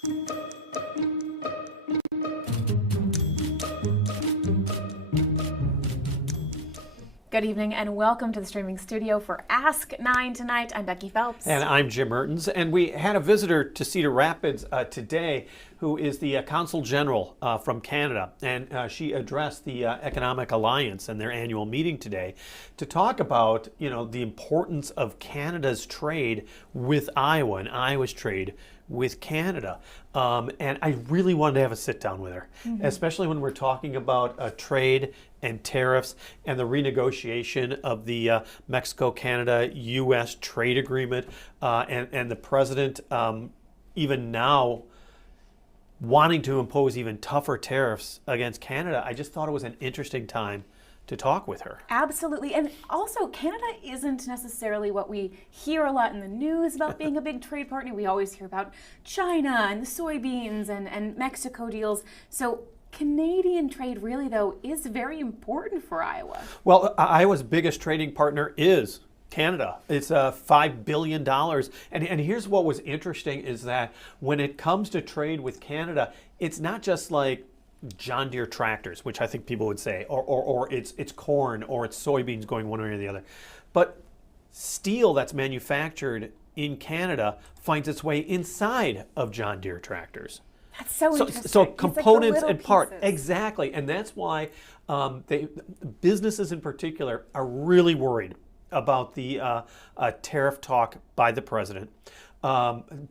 Good evening and welcome to the streaming studio for Ask 9 tonight. I'm Becky Phelps. And I'm Jim Mertens. And we had a visitor to Cedar Rapids today who is the Consul General from Canada. And she addressed the Economic Alliance and their annual meeting today to talk about, the importance of Canada's trade with Iowa and Iowa's trade with Canada. And I really wanted to have a sit down with her, especially when we're talking about trade and tariffs and the renegotiation of the Mexico-Canada-U.S. trade agreement, and the president even now wanting to impose even tougher tariffs against Canada. I just thought it was an interesting time to talk with her. Absolutely. And also, Canada isn't necessarily what we hear a lot in the news about being a big trade partner. We always hear about China and the soybeans and Mexico deals. So Canadian trade really, though, is very important for Iowa. Well, Iowa's biggest trading partner is Canada. It's $5 billion. And here's what was interesting is that when it comes to trade with Canada, it's not just like John Deere tractors, which I think people would say, or it's corn or it's soybeans going one way or the other. But steel that's manufactured in Canada finds its way inside of John Deere tractors. That's so interesting. So components like and parts, pieces. exactly, and that's why businesses in particular are really worried about the tariff talk by the president.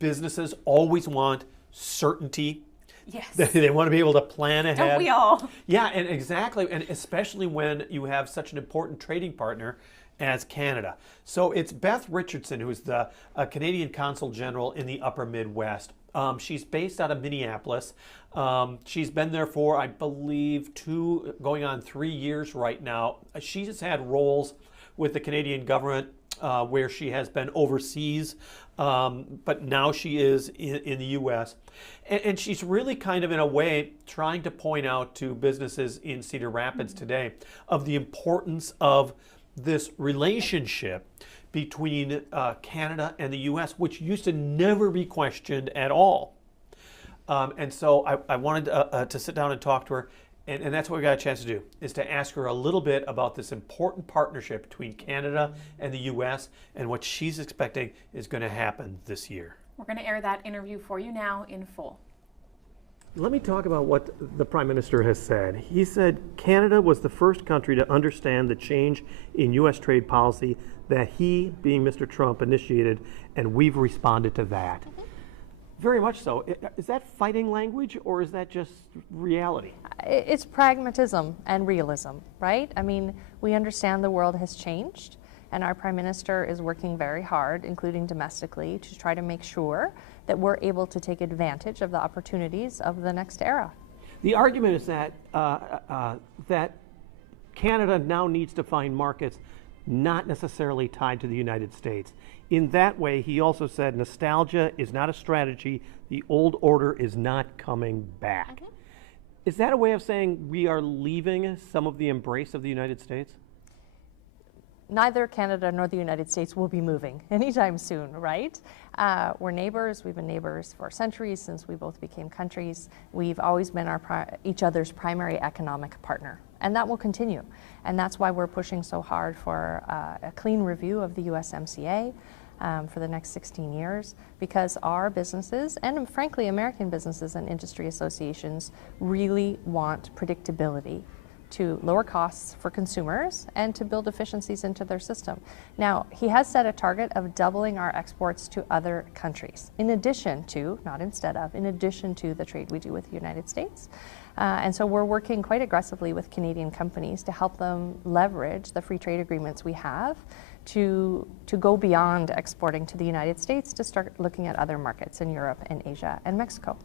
Businesses always want certainty. Yes. They want to be able to plan ahead. Don't we all? Yeah, and exactly, and especially when you have such an important trading partner as Canada. So it's Beth Richardson, who's the Canadian Consul General in the Upper Midwest. She's based out of Minneapolis. She's been there for, I believe, 2 going on 3 years right now. She's had roles with the Canadian government where she has been overseas, but now she is in the U.S. And she's really kind of, in a way, trying to point out to businesses in Cedar Rapids today of the importance of this relationship between Canada and the U.S., which used to never be questioned at all. And so I wanted to sit down and talk to her. And that's what we got a chance to do, is to ask her a little bit about this important partnership between Canada and the U.S. and what she's expecting is going to happen this year. We're going to air that interview for you now in full. Let me talk about what the Prime Minister has said. He said Canada was the first country to understand the change in U.S. trade policy that he, being Mr. Trump, initiated, and we've responded to that. Very much so. Is that fighting language or is that just reality? It's pragmatism and realism, right? I mean, we understand the world has changed and our Prime Minister is working very hard, including domestically, to try to make sure that we're able to take advantage of the opportunities of the next era. The argument is that that Canada now needs to find markets not necessarily tied to the United States. In that way, he also said nostalgia is not a strategy. The old order is not coming back. Okay. Is that a way of saying we are leaving some of the embrace of the United States? Neither Canada nor the United States will be moving anytime soon, right? We're neighbors. We've been neighbors for centuries since we both became countries. We've always been each other's primary economic partner, and that will continue. And that's why we're pushing so hard for a clean review of the USMCA for the next 16 years, because our businesses, and frankly American businesses and industry associations, really want predictability to lower costs for consumers and to build efficiencies into their system. Now, he has set a target of doubling our exports to other countries, in addition to, not instead of, in addition to the trade we do with the United States. And so we're working quite aggressively with Canadian companies to help them leverage the free trade agreements we have to go beyond exporting to the United States to start looking at other markets in Europe and Asia and Mexico.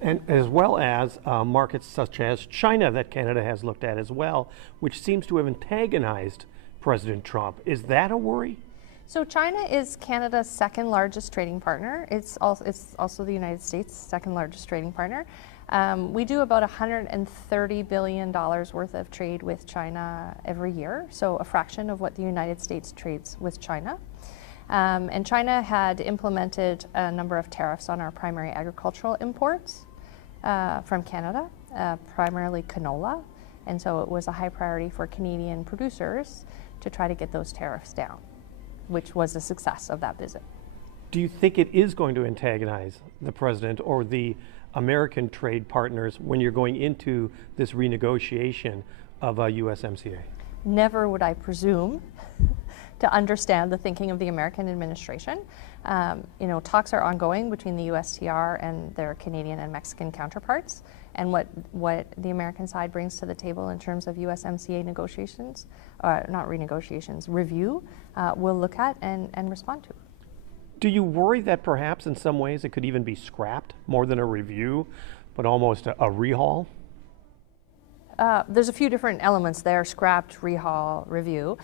And as well as markets such as China that Canada has looked at as well, which seems to have antagonized President Trump. Is that a worry? So China is Canada's second largest trading partner. It's also the United States' second largest trading partner. We do about $130 billion worth of trade with China every year, so a fraction of what the United States trades with China. And China had implemented a number of tariffs on our primary agricultural imports from Canada, primarily canola. And so it was a high priority for Canadian producers to try to get those tariffs down, which was a success of that visit. Do you think it is going to antagonize the president or the American trade partners when you're going into this renegotiation of a USMCA? Never would I presume to understand the thinking of the American administration. Talks are ongoing between the USTR and their Canadian and Mexican counterparts. And what the American side brings to the table in terms of USMCA negotiations, not renegotiations, review, we'll look at and respond to. Do you worry that perhaps in some ways it could even be scrapped, more than a review, but almost a rehaul? There's a few different elements there: scrapped, rehaul, review.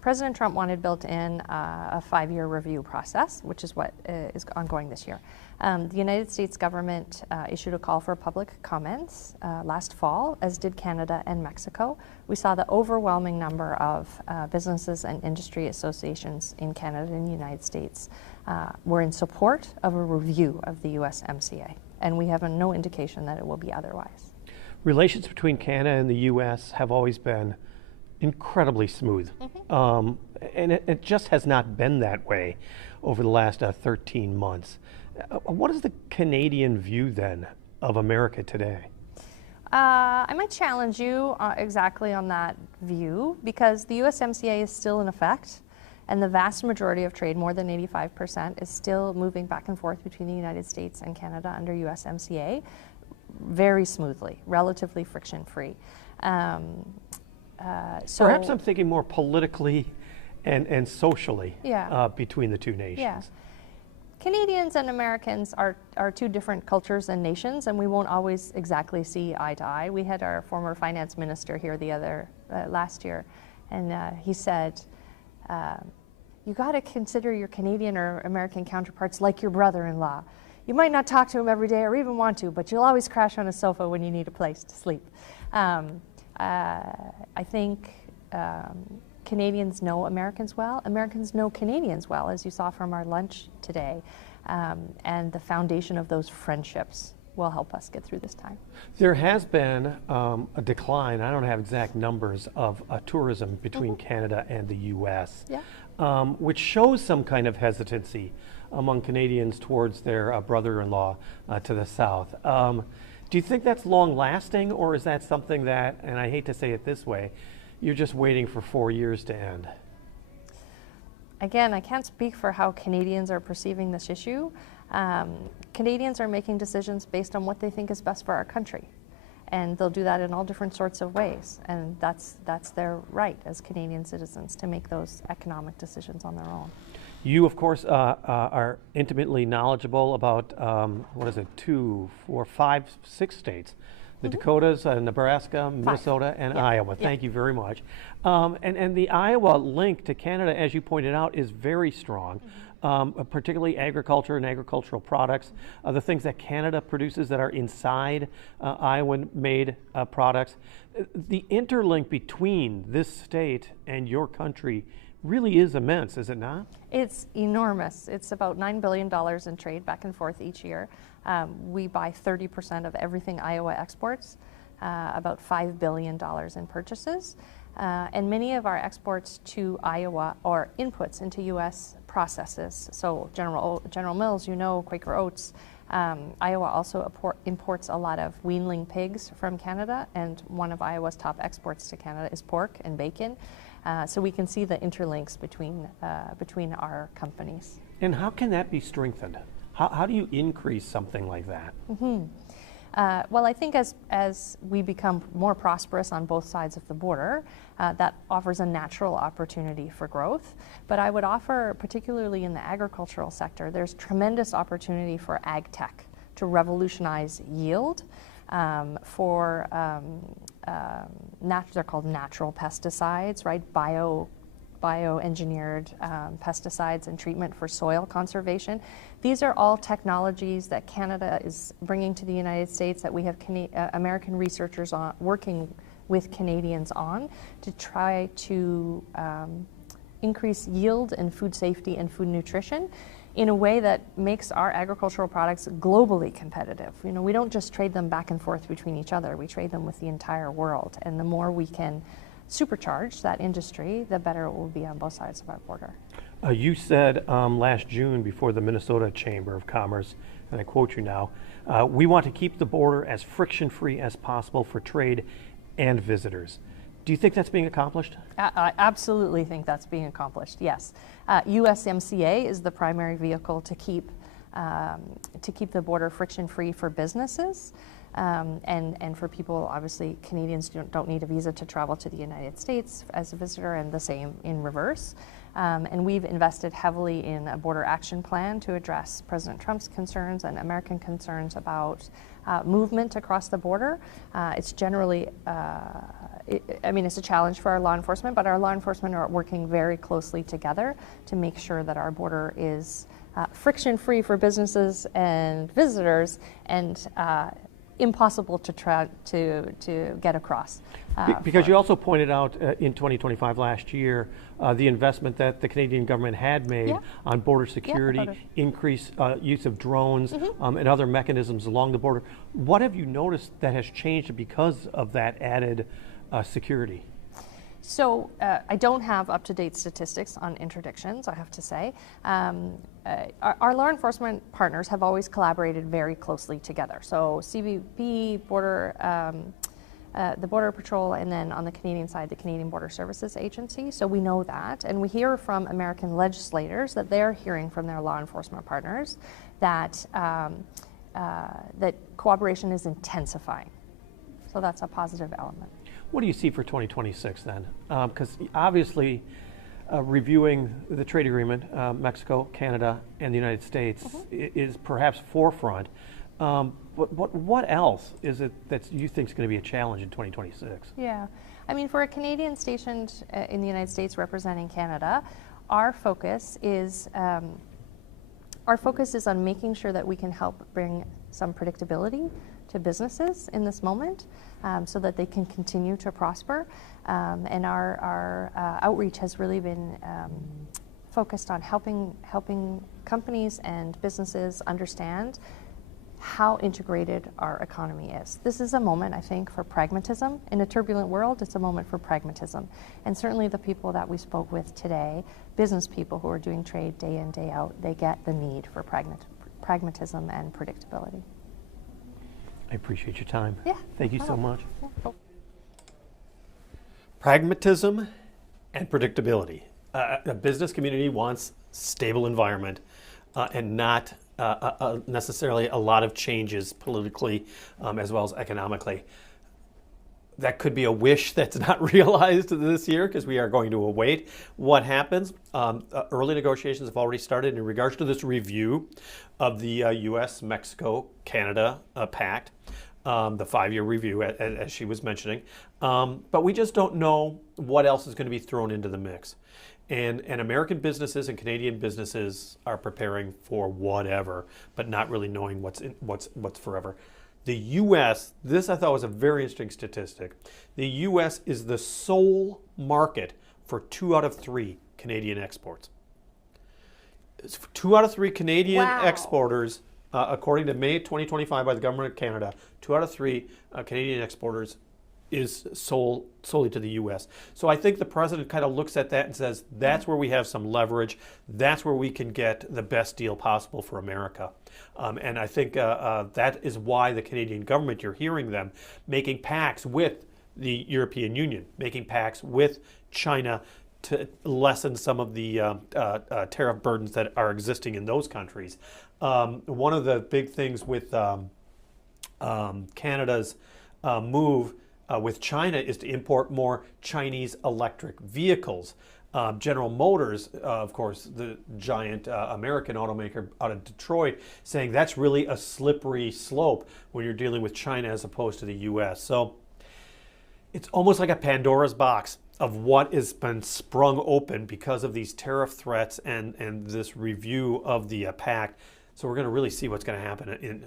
President Trump wanted built in a 5-year review process, which is what is ongoing this year. The United States government issued a call for public comments last fall, as did Canada and Mexico. We saw the overwhelming number of businesses and industry associations in Canada and the United States were in support of a review of the USMCA, and we have no indication that it will be otherwise. Relations between Canada and the U.S. have always been incredibly smooth. And it just has not been that way over the last 13 months. What is the Canadian view then of America today? I might challenge you exactly on that view, because the USMCA is still in effect, and the vast majority of trade, more than 85%, is still moving back and forth between the United States and Canada under USMCA very smoothly, relatively friction-free. Perhaps I'm thinking more politically and socially between the two nations. Yeah. Canadians and Americans are two different cultures and nations, and we won't always exactly see eye to eye. We had our former finance minister here last year, and he said, you got to consider your Canadian or American counterparts like your brother-in-law. You might not talk to him every day or even want to, but you'll always crash on a sofa when you need a place to sleep. I think Canadians know Americans well. Americans know Canadians well, as you saw from our lunch today. And the foundation of those friendships will help us get through this time. There has been a decline, I don't have exact numbers, of tourism between Canada and the U.S., which shows some kind of hesitancy among Canadians towards their brother-in-law to the south. Do you think that's long-lasting, or is that something that, and I hate to say it this way, you're just waiting for 4 years to end? Again, I can't speak for how Canadians are perceiving this issue. Canadians are making decisions based on what they think is best for our country, and they'll do that in all different sorts of ways, and that's their right as Canadian citizens to make those economic decisions on their own. You, of course, are intimately knowledgeable about, 2, 4, 5, 6 states. The Dakotas, Nebraska, Minnesota, and Iowa. Thank you very much. And the Iowa link to Canada, as you pointed out, is very strong, particularly agriculture and agricultural products. The things that Canada produces that are inside Iowa-made products. The interlink between this state and your country really is immense, is it not? It's enormous. It's about $9 billion in trade back and forth each year. We buy 30% of everything Iowa exports, about $5 billion in purchases. And many of our exports to Iowa are inputs into U.S. processes. So General Mills, Quaker Oats. Iowa also imports a lot of weanling pigs from Canada, and one of Iowa's top exports to Canada is pork and bacon. So we can see the interlinks between our companies. And how can that be strengthened? How do you increase something like that? Well, I think as we become more prosperous on both sides of the border, that offers a natural opportunity for growth. But I would offer, particularly in the agricultural sector, there's tremendous opportunity for ag tech to revolutionize yield. They're called natural pesticides, right? Bioengineered pesticides and treatment for soil conservation. These are all technologies that Canada is bringing to the United States, that we have American researchers working with Canadians on to try to increase yield and food safety and food nutrition in a way that makes our agricultural products globally competitive. You know, we don't just trade them back and forth between each other, we trade them with the entire world. And the more we can supercharge that industry, the better it will be on both sides of our border. You said last June before the Minnesota Chamber of Commerce, and I quote you now, we want to keep the border as friction-free as possible for trade and visitors. Do you think that's being accomplished? I absolutely think that's being accomplished, yes. USMCA is the primary vehicle to keep the border friction-free for businesses. And for people, obviously, Canadians don't need a visa to travel to the United States as a visitor, and the same in reverse. And we've invested heavily in a border action plan to address President Trump's concerns and American concerns about movement across the border. It's generally, it's a challenge for our law enforcement, but our law enforcement are working very closely together to make sure that our border is friction-free for businesses and visitors, and impossible to get across. Because you also pointed out in 2025 last year the investment that the Canadian government had made on border security, increased use of drones and other mechanisms along the border. What have you noticed that has changed because of that added security? So I don't have up-to-date statistics on interdictions, I have to say. Our law enforcement partners have always collaborated very closely together. So CBP, the Border Patrol, and then on the Canadian side, the Canadian Border Services Agency. So we know that, and we hear from American legislators that they're hearing from their law enforcement partners that that cooperation is intensifying. So that's a positive element. What do you see for 2026 then? Because obviously, reviewing the trade agreement, Mexico, Canada, and the United States is perhaps forefront. But what else is it that you think is going to be a challenge in 2026? Yeah, I mean, for a Canadian stationed in the United States representing Canada, our focus is on making sure that we can help bring some predictability to businesses in this moment, so that they can continue to prosper. And our outreach has really been focused on helping companies and businesses understand how integrated our economy is. This is a moment, I think, for pragmatism. In a turbulent world, it's a moment for pragmatism. And certainly the people that we spoke with today, business people who are doing trade day in, day out, they get the need for pragmatism and predictability. I appreciate your time. Yeah. Thank you so much. Yeah. Pragmatism and predictability. The business community wants stable environment and not necessarily a lot of changes politically as well as economically. That could be a wish that's not realized this year because we are going to await what happens. Early negotiations have already started in regards to this review of the U.S., Mexico, Canada pact, the 5-year review, as she was mentioning. But we just don't know what else is going to be thrown into the mix. And American businesses and Canadian businesses are preparing for whatever, but not really knowing what's forever. The U.S., this I thought was a very interesting statistic. The U.S. is the sole market for 2 out of 3 Canadian exports. 2 out of 3 Canadian exporters, according to May 2025 by the Government of Canada, 2 out of 3 Canadian exporters is solely to the U.S. So I think the president kind of looks at that and says, that's where we have some leverage. That's where we can get the best deal possible for America. And I think that is why the Canadian government, you're hearing them, making pacts with the European Union, making pacts with China to lessen some of the tariff burdens that are existing in those countries. One of the big things with Canada's move with China is to import more Chinese electric vehicles. General Motors, of course, the giant American automaker out of Detroit, saying that's really a slippery slope when you're dealing with China as opposed to the U.S. So it's almost like a Pandora's box of what has been sprung open because of these tariff threats and this review of the pact. So we're going to really see what's going to happen in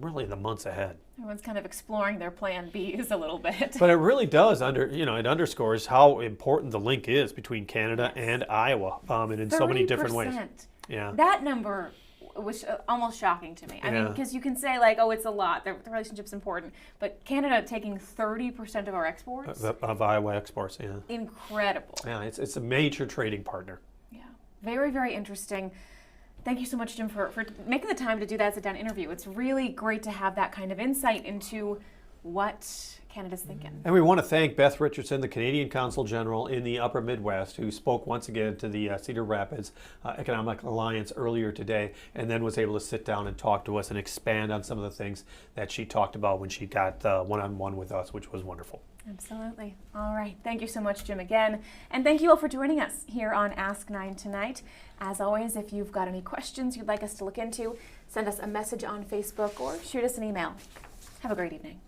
really in the months ahead. Everyone's kind of exploring their plan Bs a little bit. But it really does it underscores how important the link is between Canada and Iowa, and in so many different ways. 30%. Yeah. That number was almost shocking to me. I mean, Yeah. because you can say like, oh, it's a lot. The relationship's important, but Canada taking 30% of our exports, Of Iowa exports, yeah. incredible. Yeah, it's a major trading partner. Yeah, very, very interesting. Thank you so much, Jim, for making the time to do that sit-down interview. It's really great to have that kind of insight into what Canada's thinking. And we want to thank Beth Richardson, the Canadian Consul General in the Upper Midwest, who spoke once again to the Cedar Rapids Economic Alliance earlier today, and then was able to sit down and talk to us and expand on some of the things that she talked about when she got one-on-one with us, which was wonderful. Absolutely. All right. Thank you so much, Jim, again. And thank you all for joining us here on Ask 9 tonight. As always, if you've got any questions you'd like us to look into, send us a message on Facebook or shoot us an email. Have a great evening.